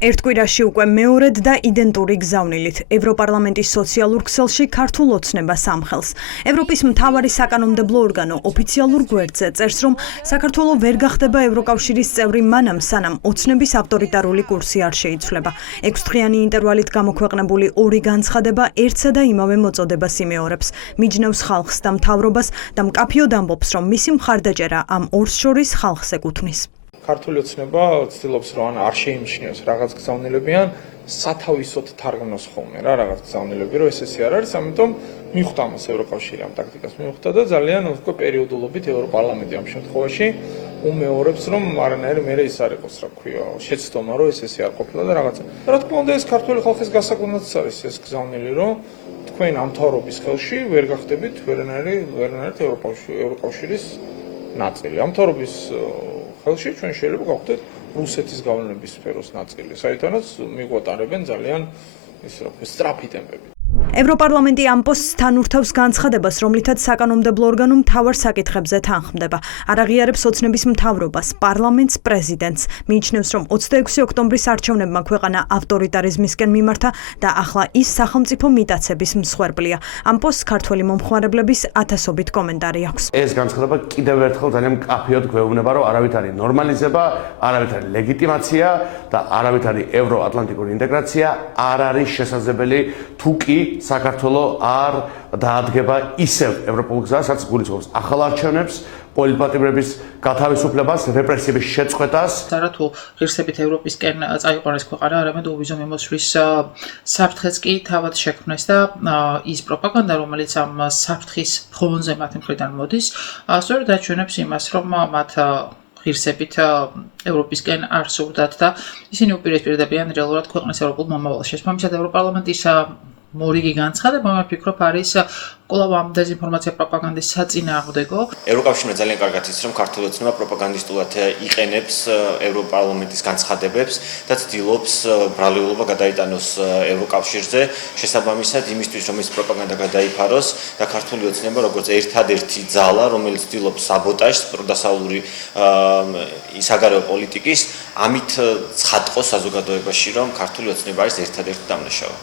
ერთ კვირაში უკვე მეორედ და იდენტური გზავნილით ევროპარლამენტის სოციალურ ქსელში ქართულ ოცნებას ამხელს. ევროპის მთავარი საკანონმდებლო ორგანო ოფიციალურ გვერდზე წერს, რომ საქართველო ვერ გახდება ევროკავშირის წევრი მანამ, სანამ ოცნების ავტორიტარული კურსი არ შეიცვლება. 6 დღიანი ინტერვალით გამოქვეყნებული ორი განცხადება ერთსა და იმავე მოწოდებას იმეორებს. მიჯნევს ხალხს და მთავრობას და მკაფიოდ ამბობს, რომ მისი მხარდაჭერა ამ ორს შორის ხალხს ეკუთვნის. ქართული ოცნება ცდილობს, რომ არ შეიმჩნიოს რაღაც გზავნილებიან, სათავისოდ თარგმნოს ხოლმე რა რაღაც გზავნილები, რომ ესე არ არის, ამიტომ მიხვდა მას ევროკავშირი ამ ტაქტიკას მიხვდა და ძალიან უკვე პერიოდულობით ევროპარლამენტი ამ შემთხვევაში უმეორებს, რომ არანაირი მერე ის არ იყოს, რა ქვია, შეცდომა, რომ ესე არ ყოფილა და რაღაცა. რა თქმა უნდა, ეს ქართული ხალხის გასაკუთრებაც არის ეს გზავნილი, რომ თქვენ ამ მთავრობის ხელში ვერ გახდებით ვერანაირად ევროკავშირის ნაწილი. ამ მთავრობის ხელში ჩვენ შეიძლება გავხდეთ რუსეთის გავლენების სფეროს ნაწილი, საერთოდ მიგვატარებენ ძალიან სწრაფი ტემპები. ევროპარლამენტი ამ პოსტს თან ურთავს განცხადებას, რომლითაც საკანონმდებლო ორგანო მთავარ საკითხებზე თანხმდება. არ აღიარებს ოცნების მთავრობას, პარლამენტს, პრეზიდენტს. მიიჩნევს, რომ 26 ოქტომბრის არჩევნებმა ქვეყანა ავტორიტარიზმისკენ მიმართა და ახლა ის სახელმწიფო მიტაცების მსხვერპლია. ამ პოსტს ქართველი მომხმარებლების ათასობით კომენტარი აქვს. ეს განცხადება კიდევ ერთხელ ძალიან მკაფიოდ გვეუბნება, რომ არავით არის ნორმალიზება, არავით არის ლეგიტიმაცია და არავით არის ევროატლანტიკური ინტეგრაცია არ არის შესაძლებელი თუ კი საქართველო არ დაადგება ისევ ევროპულ გზას, რაც გულისხმობს ახალ არჩევნებს, პოლიტპატიმრების გათავისუფლებას, რეპრესიების შეწყვეტას. არა თუ ღირსებით ევროპისკენ წაიყვანეს ქვეყანა, არამედ ოვიზო მიმოსვლის საფრთხეც კი თავად შექმნეს და ის პროპაგანდა, რომელიც ამ საფრთხის ფონზე მათი მხრიდან მოდის, სწორედ აჩვენებს იმას, რომ მათ ღირსებით ევროპისკენ არ სურდათ და ისინი უპირისპირდებიან რეალურად ქვეყნის ევროპულ მომავალს. შესაბამისად, ევროპარლამენტის მორიგი განცხადება, მე ვფიქრობ, არის კვლავ ამ დეზინფორმაცია პროპაგანდის საწინააღმდეგო. ევროკავშირმა ძალიან კარგად იცის, რომ ქართული ოცნება პროპაგანდისტულად იყენებს ევროპარლამენტის განცხადებებს და ცდილობს ბრალეულობა გადაიტანოს ევროკავშირზე, შესაბამისად იმისთვის, რომ ეს პროპაგანდა გადაიფაროს და ქართული ოცნება როგორც ერთადერთი ძალა, რომელიც ცდილობს საბოტაჟს პროდასავლური საგარეო პოლიტიკის, ამით ცხადყოს საზოგადოებაში, რომ ქართული ოცნება არის ერთადერთი დამნაშავე.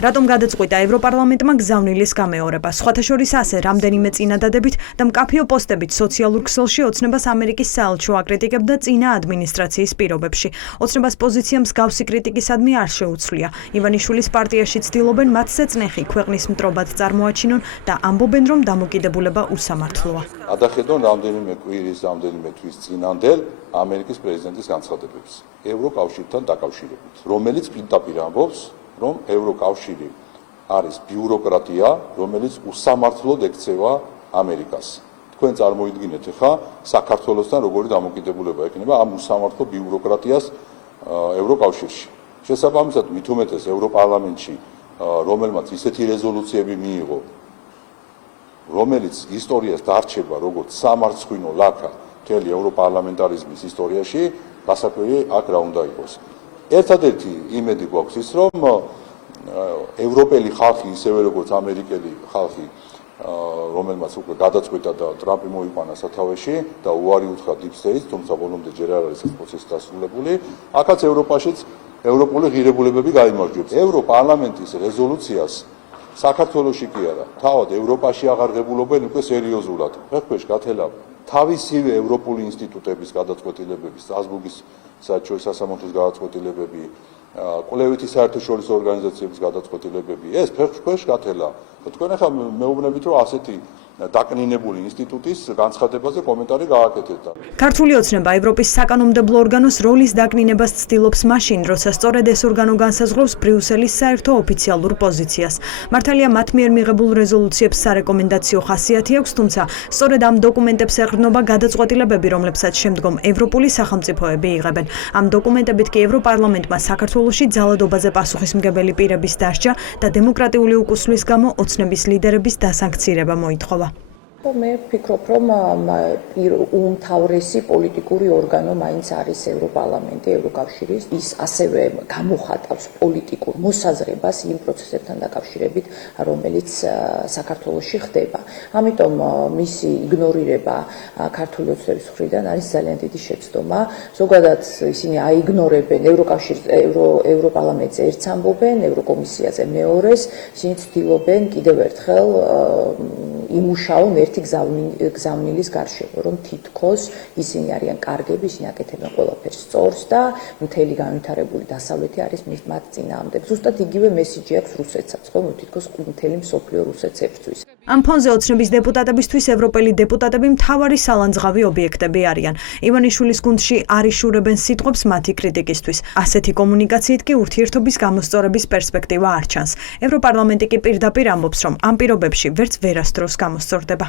რატომ გადაწყვიტა ევროპარლამენტმა გზავნილის გამეორება? სხვათა შორის ასე რამდენიმე წინადადებით და მკაფიო პოსტებით სოციალურ ქსელში ოცნებას ამერიკის საელჩო აკრიტიკებდა წინა ადმინისტრაციის პირობებში. ოცნებას პოზიცია მსგავსი კრიტიკისადმი არ შეუცვლია. ივანიშვილის პარტიაში ცდილობენ მათზე წნეხი ქვეყნის მტრობად წარმოაჩინონ და ამბობენ, რომ დამოკიდებულება უსამართლოა. ადახედონ რამდენიმე კვირის, რამდენიმე თვის წინანდელ ამერიკის პრეზიდენტის განცხადებებს ევროკავშირთან დაკავშირებით, რომელიც პირდაპირ ამბობს, რომ ევროკავშირი არის ბიუროკრატია, რომელიც უსამართლოდ ექცევა ამერიკას. თქვენ წარმოიდგინეთ ხა საქართველოსთან როგორი დამოკიდებულება ექნება ამ უსამართლო ბიუროკრატიას ევროკავშირში. შესაბამისად, მით უმეტეს ევროპარლამენტში, რომელმაც ისეთი რეზოლუციები მიიღო, რომელიც ისტორიას დარჩება როგორც სამარცხვინო ლაქა მთელი ევროპარლამენტარიზმის ისტორიაში, გასაკვირი აქ რა უნდა იყოს. ერთადერთი იმედი გვაქვს ის, რომ ევროპელი ხალხი, ისევე როგორც ამერიკელი ხალხი, რომელმაც უკვე გადაწყვიტა და ტრამპი მოიყვანა სათავეში და უარი უთხრა Deep State-ს, თუმცა ბოლომდე ჯერ არ არის ეს პროცესი დასრულებული, აქაც ევროპაშიც ევროპული ღირებულებები გაიმარჯვებს. ევროპარლამენტის რეზოლუციას საქართველოში კი არა, თავად ევროპაში აღარღებულობენ უკვე სერიოზულად. ფეხქვეშ გათელა თავისივე ევროპული ინსტიტუტების გადაწყვეტილებების, სტრასბურგის საერთაშორისო სასამართლოს გადაწყვეტილებები, კვლევითი საერთაშორისო ორგანიზაციების გადაწყვეტილებები, ეს ფეხქვეშ გათელა. თქვენ ახლა მეუბნებით, რომ ასეთი დაკნინებული ინსტიტუტის განცხადებაზე კომენტარი გააკეთეთ. ქართული ოცნება ევროპის საკანონმდებლო ორგანოს როლის დაკნინებას ცდილობს მაშინ, როცა სწორედ ეს ორგანო განსაზღვრავს ბრიუსელის საერთო ოფიციალურ პოზიციას. მართალია მათ მიერ მიღებულ რეზოლუციებს სარეკომენდაციო ხასიათი აქვს, თუმცა სწორედ ამ დოკუმენტებს ეყრდნობა გადაწყვეტილებები, რომლებსაც შემდგომ ევროპული სახელმწიფოები იღებენ. ამ დოკუმენტებით კი ევროპარლამენტმა საქართველოში ძალადობაზე პასუხისმგებელი პირების დასჯა და დემოკრატიული უკუსვლის გამო ოცნების ლიდერების დასანქცირება მოითხოვა. მე ვფიქრობ, რომ უმთავრესი პოლიტიკური ორგანო მაინც არის ევროპარლამენტი, ევროკავშირის. ის ასევე გამოხატავს პოლიტიკურ მოსაზრებას იმ პროცესებთან დაკავშირებით, რომელიც საქართველოში ხდება. ამიტომ მისი იგნორირება ქართული ოცნების მხრიდან არის ძალიან დიდი შეცდომა. ზოგადად ისინი აიგნორებენ ევროპარლამენტზე ერთს ამბობენ, ევროკომისიაზე მეორეს, ისინი ცდილობენ კიდევ ერთხელ იმუშაონ ერთი გზავნილის გარშემო, რომ თითქოს ისინი არიან კარგები, ისინი აკეთებენ ყველაფერს სწორს და მთელი განვითარებული დასავლეთი არის მათ წინააღმდეგ. ზუსტად იგივე მესიჯი აქვს რუსეთსაც, რომ თითქოს მთელი მსოფლიო რუსეთს ებრძვის. ამ ფონზე ოცნების დეპუტატებისთვის ევროპელი დეპუტატები მთავარი სალანძღავი ობიექტები არიან. ივანიშვილის გუნდში არ იშურებენ სიტყვებს მათი კრიტიკისთვის. ასეთი კომუნიკაციით კი ურთიერთობის გამოსწორების პერსპექტივა არ ჩანს. ევროპარლამენტი კი პირდაპირ ამბობს, რომ ამ პირობებში ვერც ვერასდროს გამოსწორდება.